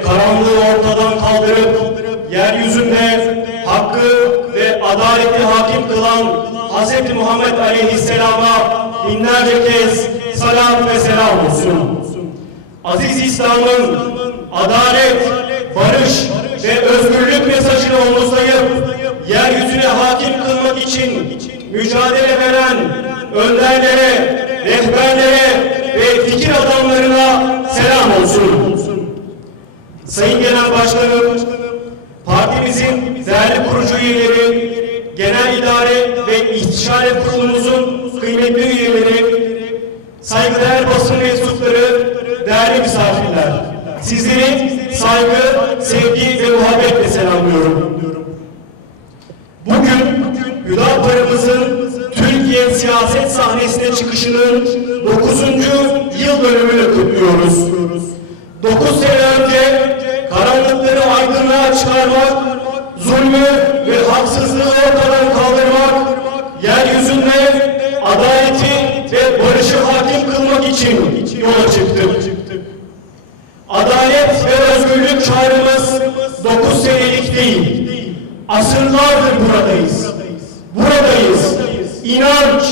ve karanlığı ortadan kaldırıp yeryüzünde hakkı ve adaleti hakim kılan Hz. Muhammed Aleyhisselam'a binlerce kez salat ve selam olsun. Aziz İslam'ın adalet, barış ve özgürlük mesajını omuzlayıp yeryüzüne hakim kılmak için mücadele veren önderlere, rehberlere ve fikir adamlarına selam olsun. Sayın Genel Başkanım, partimizin değerli kurucu üyeleri, Genel İdare ve İstişare Kurulumuzun kıymetli üyeleri, saygıdeğer basın mensupları, değerli misafirler, sizleri saygı, sevgi ve muhabbetle selamlıyorum. Bugün Hüdapar'ımızın Türkiye siyaset sahnesine çıkışının 9. yıl dönümünü kutluyoruz. 9 sene önce karanlıkları aydınlığa çıkarmak, zulmü ve haksızlığı ortadan kaldırmak, yeryüzünde adaleti ve barışı hakim kılmak için yola çıktık. Adalet ve özgürlük çağrımız 9 senelik değil, asırlardır buradayız. Buradayız. İnanç,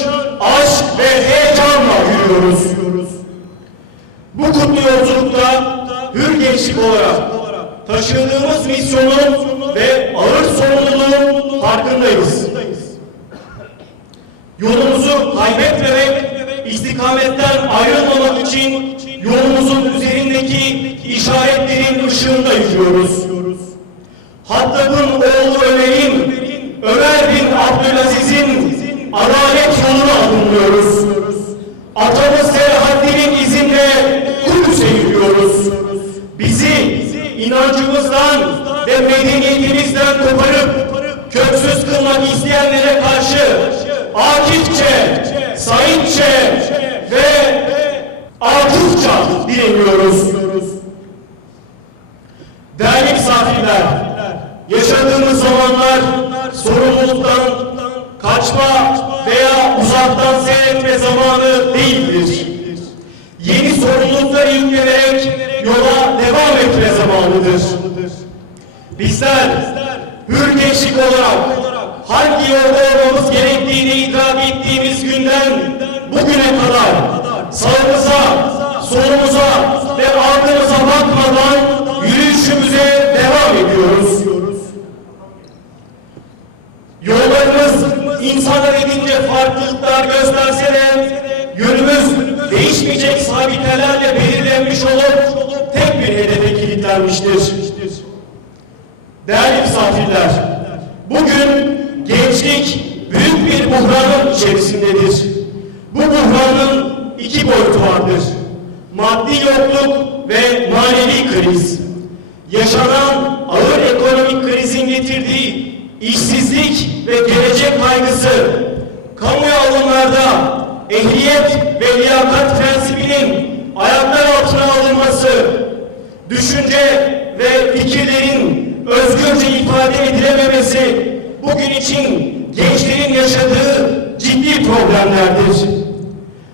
aşk ve heyecanla yürüyoruz. Bu kutlu yolculukta hür gençlik olarak taşıdığımız misyonun ve ağır sorumluluğun farkındayız. Yolumuzu kaybetmemek, istikametten ayrılmamak için yolumuzun üzerindeki işaretlerin ışığında yürüyoruz. Hattab'ın oğlu Ömer'in, Ömer bin Abdülaziz'in adalet yolunu adımlıyoruz. Atamız Selahaddin'in izinde Kudüs'e yürüyoruz. Bizi inancımızdan ve medeniyetimizden koparıp köksüz kılmak isteyenlere karşı akifçe, sahipçe ve atıfça direniyoruz. Değerli misafirler, yaşadığımız zamanlar sorumluluktan kaçma veya uzaktan seyretme zamanı değildir. Yeni sorumlulukları yüklenerek yola devam etme zamanıdır. Bizler hür gençlik olarak hangi yolda olmamız gerektiğini idrak ettiğimiz günden bugüne kadar sağımıza, solumuza ve ardımıza bakmadan yürüyüşümüze devam ediyoruz. Yollarımız insanlar edince farklılıklar gösterse de yönümüz değişmeyecek sabitelerle belirlenmiş olup tek bir hedefe kilitlenmiştir. Değerli misafirler, bugün gençlik büyük bir buhranın içerisindedir. Bu buhranın iki boyutu vardır. Maddi yokluk ve manevi kriz. Yaşanan ağır ekonomik krizin getirdiği işsizlik ve gelecek kaygısı, kamu alımlarda ehliyet ve liyakat prensibinin ayaklar altına alınması, düşünce ve fikirlerin özgürce ifade edilememesi bugün için gençlerin yaşadığı ciddi problemlerdir.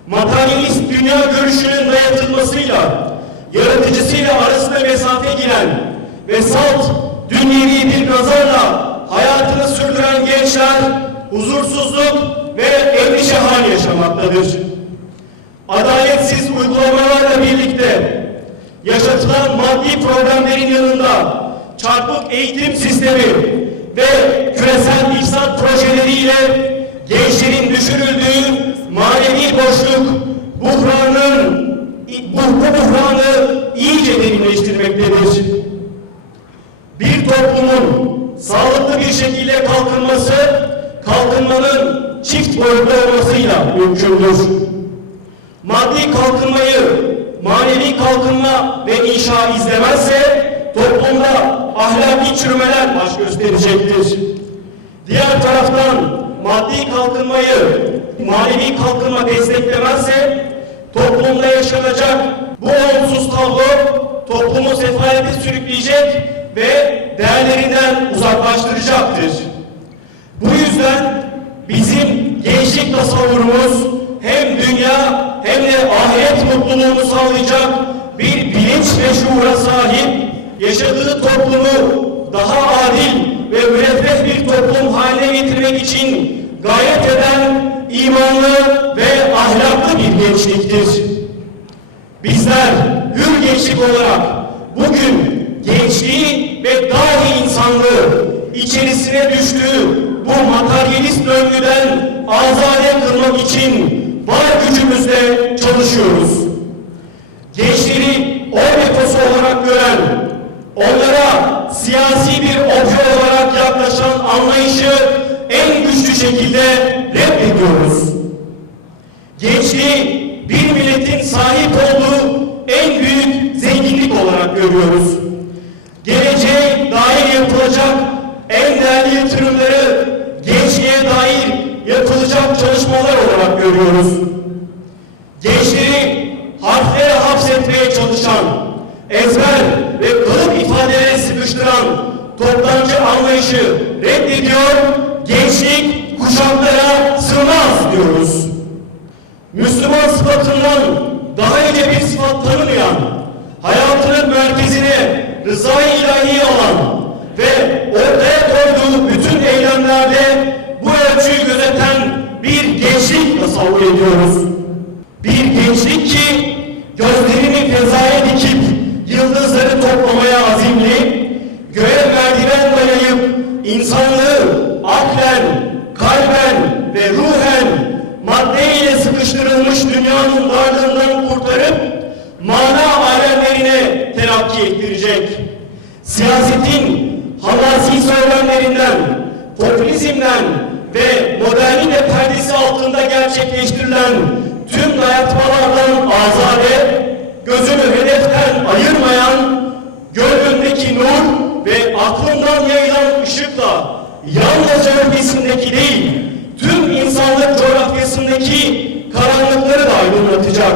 Materyalist dünya görüşünün dayatılmasıyla yaratıcısıyla arasında mesafe giren ve salt dünyevi bir nazarla hayatını sürdüren gençler huzursuzluk ve endişe hali yaşamaktadır. Adaletsiz uygulamalarla birlikte yaşatılan maddi problemlerin yanında çarpık eğitim sistemi ve küresel iktisat projeleriyle gençlerin düşürüldüğü manevi boşluk bu buhranı iyice derinleştirmektedir. Bir toplumun sağlıklı bir şekilde kalkınmanın çift boyutlu olmasıyla mümkündür. Maddi kalkınmayı manevi kalkınma ve inşa izlemezse toplumda ahlaki çürümeler baş gösterecektir. Diğer taraftan maddi kalkınmayı manevi kalkınma desteklemezse toplumda yaşanacak bu olumsuz tablo toplumu sefalete sürükleyecek ve değerlerinden uzaklaştıracaktır. Bu yüzden bizim gençlik tasavvurumuz hem dünya hem de ahiret mutluluğunu sağlayacak bir bilinç ve şuura sahip, yaşadığı toplumu daha adil ve müreffeh bir toplum haline getirmek için gayret eden imanlı ve ahlaklı bir gençliktir. Bizler hür gençlik olarak bugün gençliği ve dahi insanlığı içerisine düştüğü bu materyalist döngüden azade kılmak için var gücümüzle çalışıyoruz. Gençleri ortosu olarak gören, onlara siyasi bir obje olarak yaklaşan anlayışı en güçlü şekilde reddediyoruz. Gençliği bir milletin sahip olduğu en büyük zenginlik olarak görüyoruz. Geleceğe dair yapılacak en değerli yatırımları gençliğe dair yapılacak çalışmalar olarak görüyoruz. Gençleri harflere hapsetmeye çalışan, ezber ve kılık ifadelere sıkıştıran toptancı anlayışı reddediyor, gençlik kuşaklara sığmaz diyoruz. Müslüman sıfatından daha önce bir sıfat tanımayan, hayatının merkezine rızayı ilahiyi alan ve ortaya koyduğu bütün eylemlerde bu ölçüyü gözeten bir gençlik tasavvur ediyoruz. Bir gençlik ki gözlerini fezaya dikip yıldızları toplamaya azimli, göğe merdiven dayayıp insanlığı aklen, kalben ve ruhen maddeyle sıkıştırılmış dünyanın darlığından kurtarıp mana alemlerine terakki ettirecek. Siyasetin hamasi söylemlerinden, popülizmden ve modernite perdesi altında gerçekleştirilen tüm dayatmalardan azade, gözünü hedeften ayırmayan, gönlündeki nur ve aklından yayılan ışıkla yalnızca ülkesindeki değil, tüm insanlık coğrafyasındaki karanlıkları da aydınlatacak.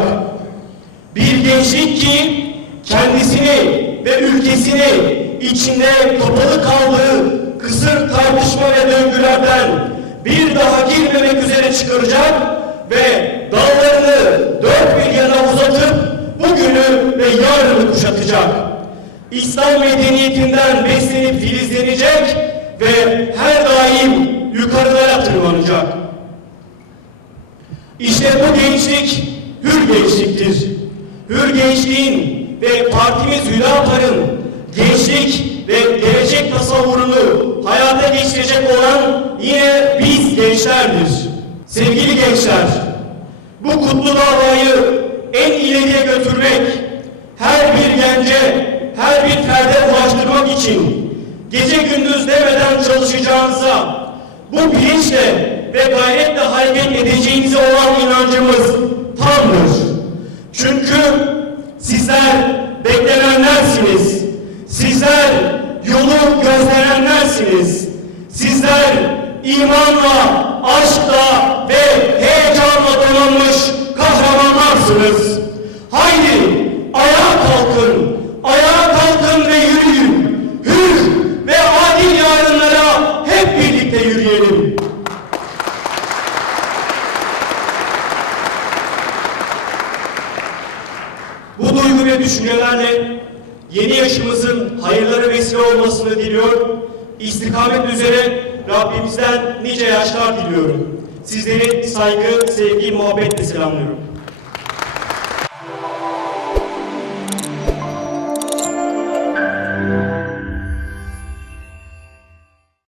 Bir gençlik ki kendisini ve ülkesini içinde kapalı kaldığı kısır tartışma ve döngülerden bir daha girmemek üzere çıkaracak ve dallarını dört bir yana uzatıp bugünü ve yarını kuşatacak. İslam medeniyetinden beslenip filizlenecek ve her daim yukarılara tırmanacak. İşte bu gençlik hür gençliktir. Hür gençliğin ve partimiz Hüdapar'ın gençlik ve gelecek tasavvurunu hayata geçirecek olan yine biz gençlerdir. Sevgili gençler, bu kutlu davayı en ileriye götürmek, her bir gence, her bir ferde ulaştırmak için gece gündüz demeden çalışacağınıza, bu bilinçle ve gayretle hareket edeceğinize olan inancımız tamdır. Çünkü sizler beklenenlersiniz. Sizler yolu gözlenenlersiniz. Sizler imanla, aşkla ve heyecanla donanmış kahramanlarsınız. Haydi ayağa kalkın ve yürüyün. Hür ve adil yarınlara hep birlikte yürüyelim. Bu duygu ve düşüncelerle yeni yaşımızın hayırlara vesile olmasını diliyor. İstikamet üzere Rabbimizden nice yaşlar diliyorum. Sizleri saygı, sevgi, muhabbetle selamlıyorum.